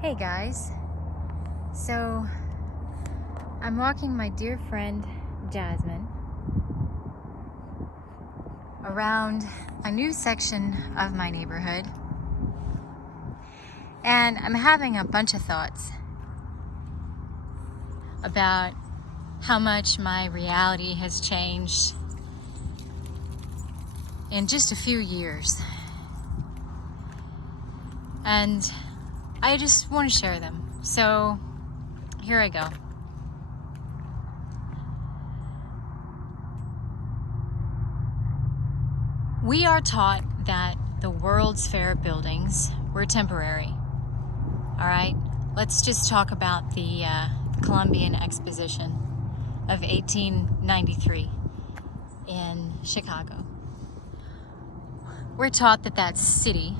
Hey guys, so I'm walking my dear friend Jasmine around a new section of my neighborhood, and I'm having a bunch of thoughts about how much my reality has changed in just a few years, and I just want to share them. So here I go. We are taught that the World's Fair buildings were temporary. All right, let's just talk about the Columbian Exposition of 1893 in Chicago. We're taught that that city,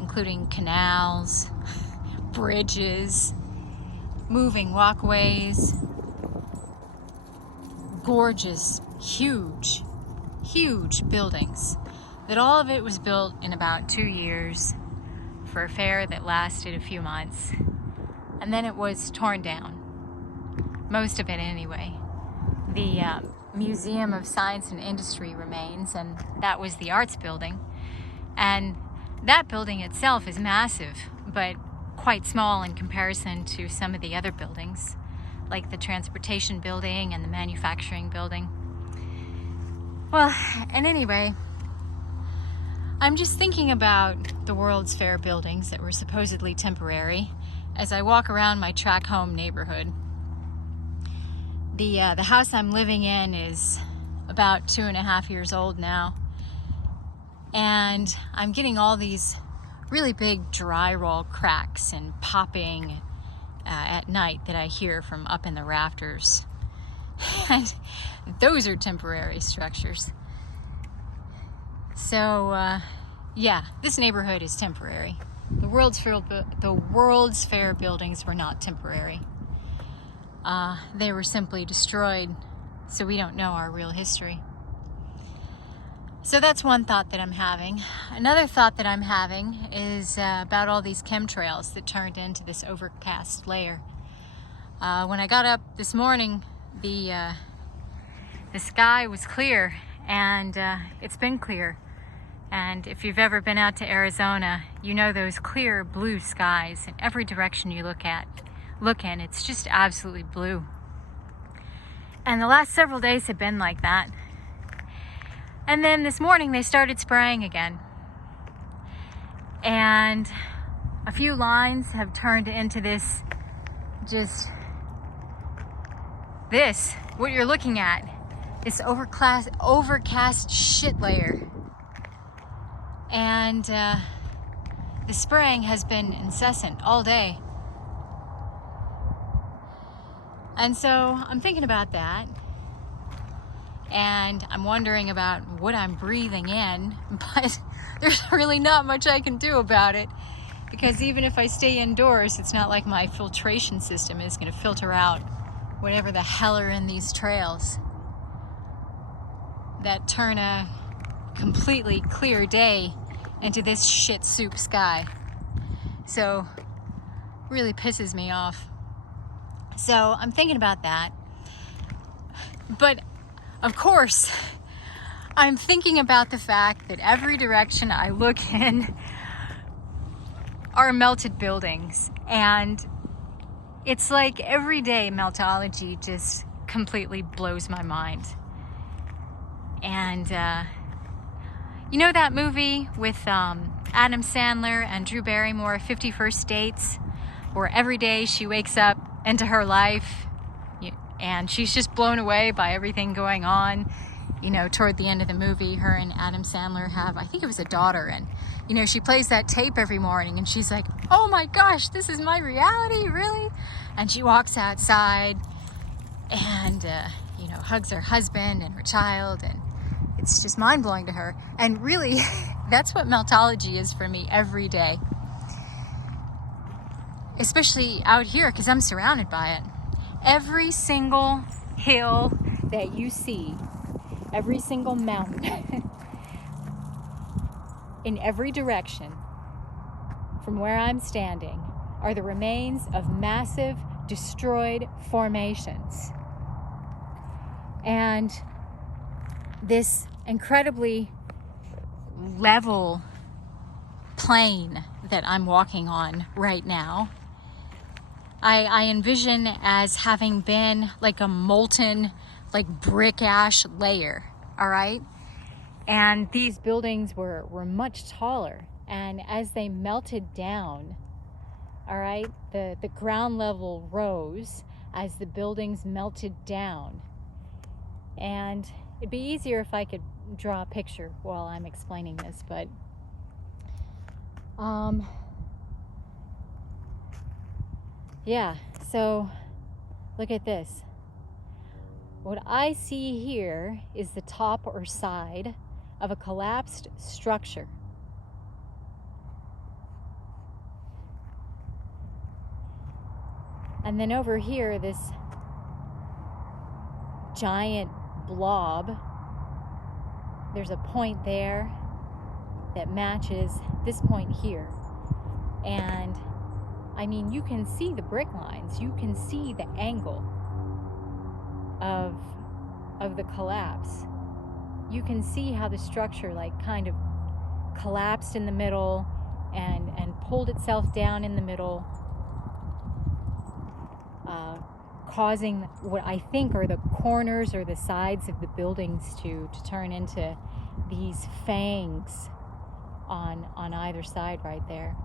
including canals, bridges, moving walkways, gorgeous, huge buildings, that all of it was built in about 2 years for a fair that lasted a few months, and then it was torn down. Most of it anyway. The Museum of Science and Industry remains, and that was the arts building. And that building itself is massive, but quite small in comparison to some of the other buildings, like the transportation building and the manufacturing building. Well, and anyway, I'm just thinking about the World's Fair buildings that were supposedly temporary as I walk around my track home neighborhood. The house I'm living in is about 2.5 years old now, and I'm getting all these really big drywall cracks and popping at night that I hear from up in the rafters. And those are temporary structures. So yeah, this neighborhood is temporary. The World's Fair buildings were not temporary. They were simply destroyed, so we don't know our real history. So that's one thought that I'm having. Another thought that I'm having is about all these chemtrails that turned into this overcast layer. When I got up this morning, the sky was clear, and it's been clear. And if you've ever been out to Arizona, you know those clear blue skies in every direction you look in, it's just absolutely blue. And the last several days have been like that. And then this morning they started spraying again. And a few lines have turned into what you're looking at, this overcast shit layer. And the spraying has been incessant all day. And so I'm thinking about that. And I'm wondering about what I'm breathing in, but there's really not much I can do about it, because even if I stay indoors, it's not like my filtration system is going to filter out whatever the hell are in these trails that turn a completely clear day into this shit soup sky. So really pisses me off. So I'm thinking about that. But of course, I'm thinking about the fact that every direction I look in are melted buildings. And it's like every day meltology just completely blows my mind. And you know that movie with Adam Sandler and Drew Barrymore, 50 First Dates, where every day she wakes up into her life and she's just blown away by everything going on. You know, toward the end of the movie, her and Adam Sandler have, I think it was a daughter, and you know, she plays that tape every morning and she's like, oh my gosh, this is my reality, really? And she walks outside and you know, hugs her husband and her child, and it's just mind-blowing to her. And really, that's what meltology is for me every day, especially out here, because I'm surrounded by it. Every single hill that you see, every single mountain, in every direction from where I'm standing, are the remains of massive destroyed formations. And this incredibly level plane that I'm walking on right now, I envision as having been like a molten, like brick ash layer, all right? And these buildings were much taller. And as they melted down, all right, the ground level rose as the buildings melted down. And it'd be easier if I could draw a picture while I'm explaining this, but yeah, so look at this. What I see here is the top or side of a collapsed structure. And then over here, this giant blob, there's a point there that matches this point here. And I mean, you can see the brick lines, you can see the angle of the collapse. You can see how the structure like kind of collapsed in the middle and pulled itself down in the middle, causing what I think are the corners or the sides of the buildings to turn into these fangs on either side right there.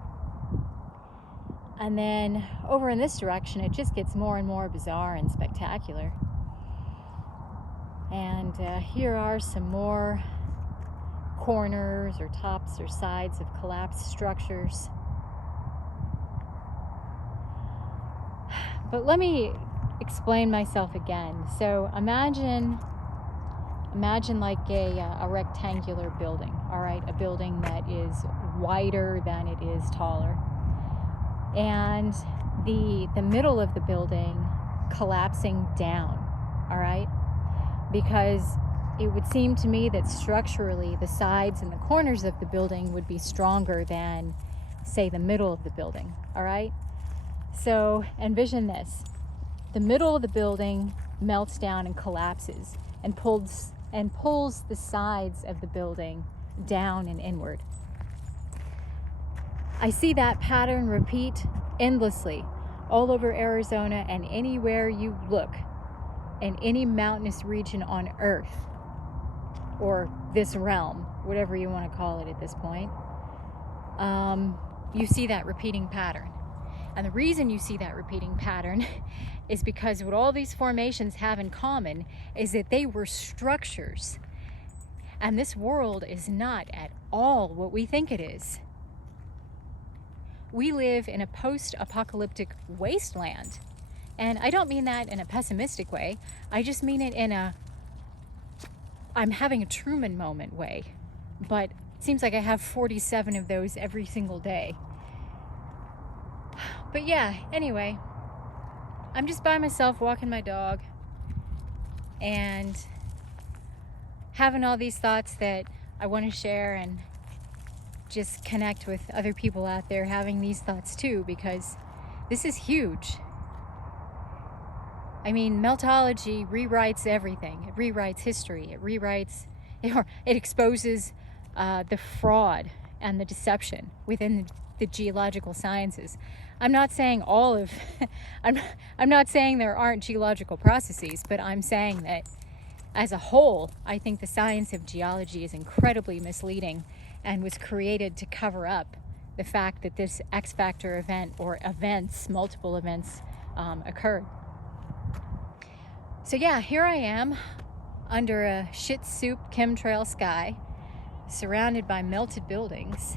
And then over in this direction, it just gets more and more bizarre and spectacular. And here are some more corners or tops or sides of collapsed structures. But let me explain myself again. So imagine like a rectangular building, all right? A building that is wider than it is taller. And the middle of the building collapsing down, all right? Because it would seem to me that structurally the sides and the corners of the building would be stronger than, say, the middle of the building, all right? So envision this. The middle of the building melts down and collapses and pulls the sides of the building down and inward. I see that pattern repeat endlessly all over Arizona and anywhere you look in any mountainous region on Earth, or this realm, whatever you want to call it at this point. You see that repeating pattern. And the reason you see that repeating pattern is because what all these formations have in common is that they were structures. And this world is not at all what we think it is. We live in a post-apocalyptic wasteland. And I don't mean that in a pessimistic way. I just mean it in a I'm having a Truman moment way. But it seems like I have 47 of those every single day. But yeah, anyway, I'm just by myself walking my dog and having all these thoughts that I want to share and just connect with other people out there having these thoughts too, because this is huge. I mean, meltology rewrites everything. It rewrites history. It exposes the fraud and the deception within the geological sciences. I'm not saying I'm not saying there aren't geological processes, but I'm saying that as a whole, I think the science of geology is incredibly misleading and was created to cover up the fact that this X factor event or events, multiple events, occurred. So yeah, here I am under a shit soup chemtrail sky, surrounded by melted buildings,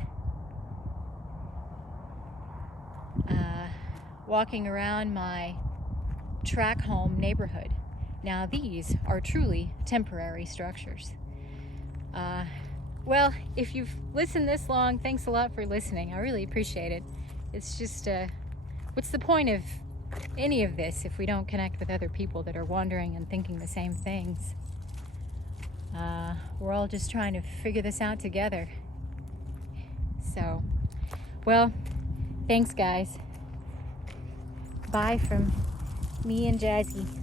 walking around my track home neighborhood. Now these are truly temporary structures. Well, if you've listened this long, thanks a lot for listening. I really appreciate it. It's just, what's the point of any of this if we don't connect with other people that are wondering and thinking the same things? We're all just trying to figure this out together. So, well, thanks guys. bye from me and Jazzy.